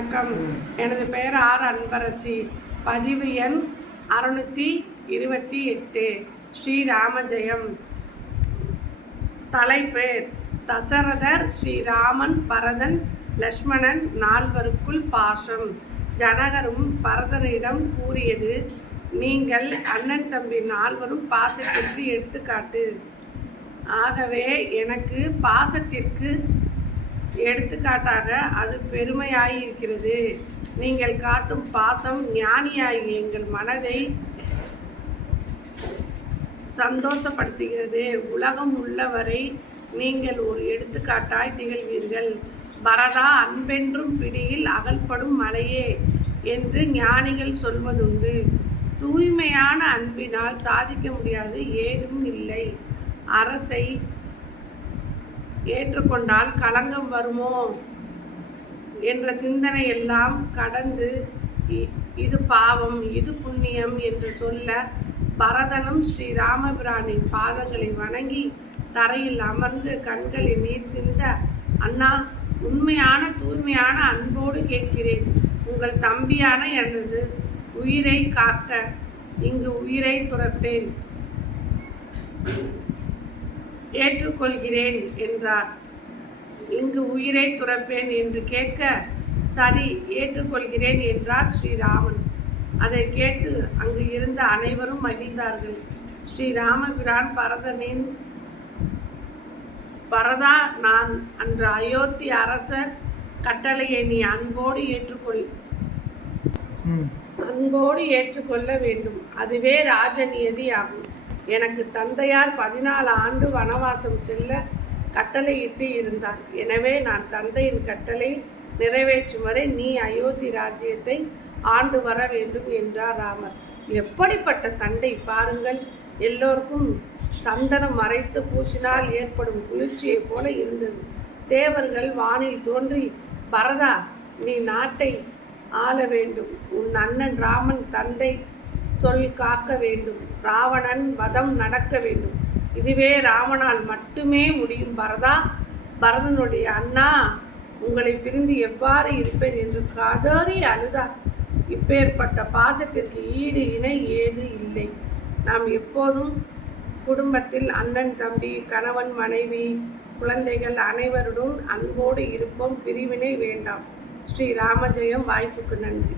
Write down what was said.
வணக்கம். எனது பெயர் ஆர் அன்பரசி. பதிவு எண் 628. ஸ்ரீராமஜெயம். தலைப்பு: தசரதர் ஸ்ரீராமன் பரதன் லட்சுமணன் நால்வருக்குள் பாசம். ஜனகரும் பரதனிடம் கூறியது: நீங்கள் அண்ணன் தம்பி நால்வரும் பாசத்திற்கு எடுத்துக்காட்டு. ஆகவே எனக்கு பாசத்திற்கு எடுத்துக்காட்டாக அது பெருமையாயிருக்கிறது. நீங்கள் காட்டும் பாசம் ஞானியாகி எங்கள் மனதை சந்தோஷப்படுத்துகிறது. உலகம் உள்ளவரை நீங்கள் ஒரு எடுத்துக்காட்டாய் திகழ்வீர்கள். பரதா, அன்பென்றும் பிடியில் அகல்படும் மலையே என்று ஞானிகள் சொல்வதுண்டு. தூய்மையான அன்பினால் சாதிக்க முடியாது ஏதும் இல்லை. அரசை ஏற்றுக்கொண்டால் களங்கம் வருமோ என்ற சிந்தனை எல்லாம் கடந்து இது பாவம், இது புண்ணியம் என்று சொல்ல பரதனும் ஸ்ரீராமபிரானின் பாதங்களை வணங்கி தரையில் அமர்ந்து கண்களில் நீர் சிந்த, அண்ணா, உண்மையான தூய்மையான அன்போடு கேட்கிறேன். உங்கள் தம்பியான எனது உயிரை காக்க இங்கு உயிரை துறப்பேன், ஏற்றுக்கொள்கிறேன் என்றார். இங்கு உயிரை துறப்பேன் என்று கேட்க, சரி, ஏற்றுக்கொள்கிறேன் என்றார் ஸ்ரீராமன். அதை கேட்டு அங்கு இருந்த அனைவரும் மகிழ்ந்தார்கள். ஸ்ரீராமபிரான் பரதா, நான் அன்று அயோத்தி அரசர் கட்டளையை நீ அன்போடு ஏற்றுக்கொள்ள வேண்டும். அதுவே ராஜநியதி ஆகும். எனக்கு தந்தையார் 14 ஆண்டு வனவாசம் செல்ல கட்டளையிட்டு இருந்தார். எனவே நான் தந்தையின் கட்டளை நிறைவேற்றும் வரை நீ அயோத்தி ராஜ்யத்தை ஆண்டு வர வேண்டும் என்றார் ராமர். எப்படிப்பட்ட சண்டை பாருங்கள்! எல்லோருக்கும் சந்தனம் மறைத்து பூசினால் ஏற்படும் குளிர்ச்சியை போல இருந்தது. தேவர்கள் வானில் தோன்றி, பரதா, நீ நாட்டை ஆள வேண்டும். உன் அண்ணன் ராமன் தந்தை சொல் காக்க வேண்டும். ராவணன் வதம் நடக்க வேண்டும். இதுவே ராமனால் மட்டுமே முடியும். பரதா, பரதனுடைய அண்ணா, உங்களை பிரிந்து எவ்வாறு இருப்பேன் என்று கதறி அழுதார். இப்பேற்பட்ட பாசத்திற்கு ஈடு இணை ஏது இல்லை. நாம் எப்போதும் குடும்பத்தில் அண்ணன் தம்பி, கணவன் மனைவி, குழந்தைகள் அனைவருடன் அன்போடு இருப்போம். பிரிவினை வேண்டாம். ஸ்ரீராமஜெயம். வாய்ப்புக்கு நன்றி.